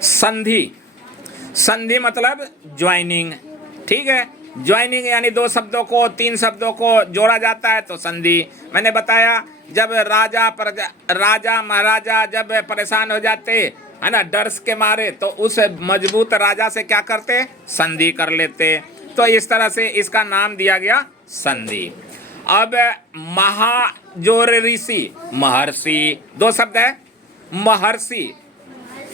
संधि, संधि मतलब ज्वाइनिंग, ठीक है। ज्वाइनिंग यानी दो शब्दों को, तीन शब्दों को जोड़ा जाता है तो संधि। मैंने बताया जब राजा महाराजा जब परेशान हो जाते है ना डर के मारे, तो उस मजबूत राजा से क्या करते, संधि कर लेते। तो इस तरह से इसका नाम दिया गया संधि। अब महाजोर ऋषि, महर्षि, दो शब्द है, महर्षि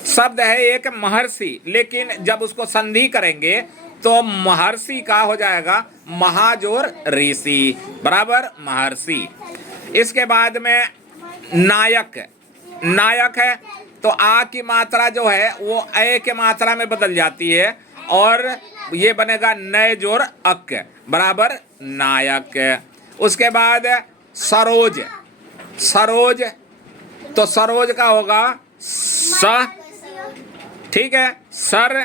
शब्द है एक, महर्षि, लेकिन जब उसको संधि करेंगे तो महर्षि का हो जाएगा महाजोर ऋषि बराबर महर्षि। इसके बाद में नायक, नायक है तो आ की मात्रा जो है वो ए के मात्रा में बदल जाती है और ये बनेगा नए जोर अक बराबर नायक। उसके बाद सरोज, सरोज तो सरोज का होगा स, ठीक है, सर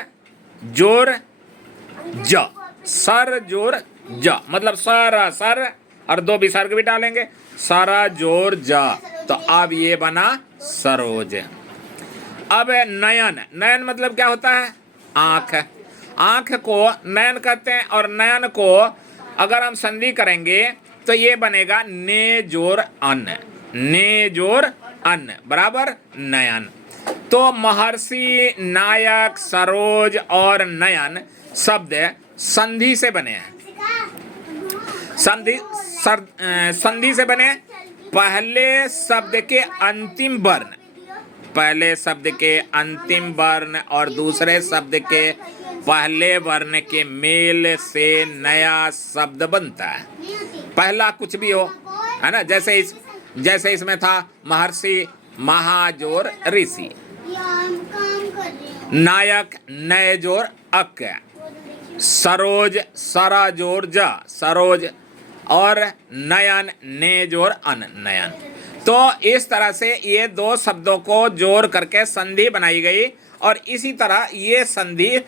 जोर ज, सर जोर ज मतलब सर, सर और दो विसर्ग भी डालेंगे, सरा जोर ज, तो अब ये बना सरोज। अब नयन, नयन मतलब क्या होता है, आंख, आंख को नयन कहते हैं और नयन को अगर हम संधि करेंगे तो ये बनेगा ने जोर अन, ने जोर अन बराबर नयन। तो महर्षि, नायक, सरोज और नयन शब्द संधि से बने हैं। संधि से बने पहले शब्द के अंतिम वर्ण, पहले शब्द के अंतिम वर्ण और दूसरे शब्द के पहले वर्ण के मेल से नया शब्द बनता है। पहला कुछ भी हो, है ना, जैसे इसमें था महर्षि, महाजोर ऋषि, नायक नए जोर अक, सरोज सरा जोर जा सरोज और नयन ने जोर अन नयन। तो इस तरह से ये दो शब्दों को जोड़ करके संधि बनाई गई। और इसी तरह ये संधि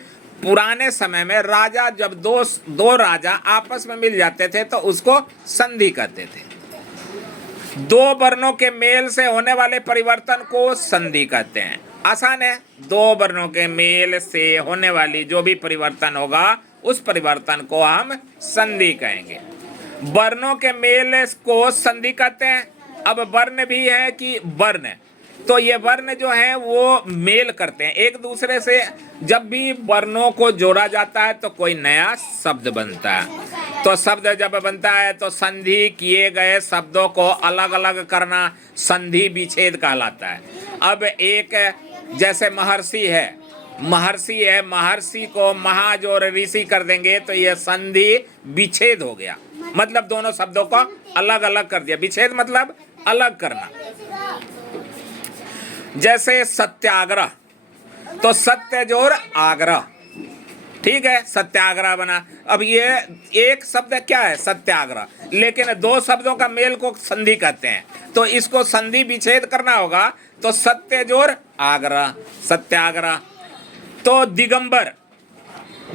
पुराने समय में राजा जब दो राजा आपस में मिल जाते थे तो उसको संधि कहते थे। दो वर्णों के मेल से होने वाले परिवर्तन को संधि कहते हैं। आसान है, दो वर्णों के मेल से होने वाली जो भी परिवर्तन होगा उस परिवर्तन को हम संधि कहेंगे। वर्णों के मेल को संधि कहते हैं। अब वर्ण भी है कि वर्ण, तो ये वर्ण जो है वो मेल करते हैं एक दूसरे से। जब भी वर्णों को जोड़ा जाता है तो कोई नया शब्द बनता है। तो शब्द जब बनता है तो संधि किए गए शब्दों को अलग अलग करना संधि विच्छेद कहलाता है। अब एक जैसे महर्षि है, महर्षि है, महर्षि को महाजोर ऋषि कर देंगे तो यह संधि विच्छेद हो गया, मतलब दोनों शब्दों को अलग अलग कर दिया। विच्छेद मतलब अलग करना। जैसे सत्याग्रह, तो सत्य जोर आग्रह, ठीक है, सत्याग्रह बना। अब ये एक शब्द क्या है सत्याग्रह, लेकिन दो शब्दों का मेल को संधि कहते हैं, तो इसको संधि विच्छेद करना होगा। तो सत्य जोर आग्रह सत्याग्रह। तो दिगंबर,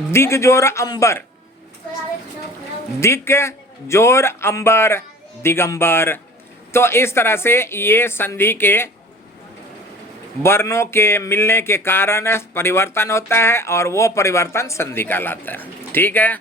दिग जोर अंबर, दिक जोर अंबर दिगंबर। तो इस तरह से ये संधि के वर्णों के मिलने के कारण परिवर्तन होता है और वो परिवर्तन संधि कहलाता है। ठीक है।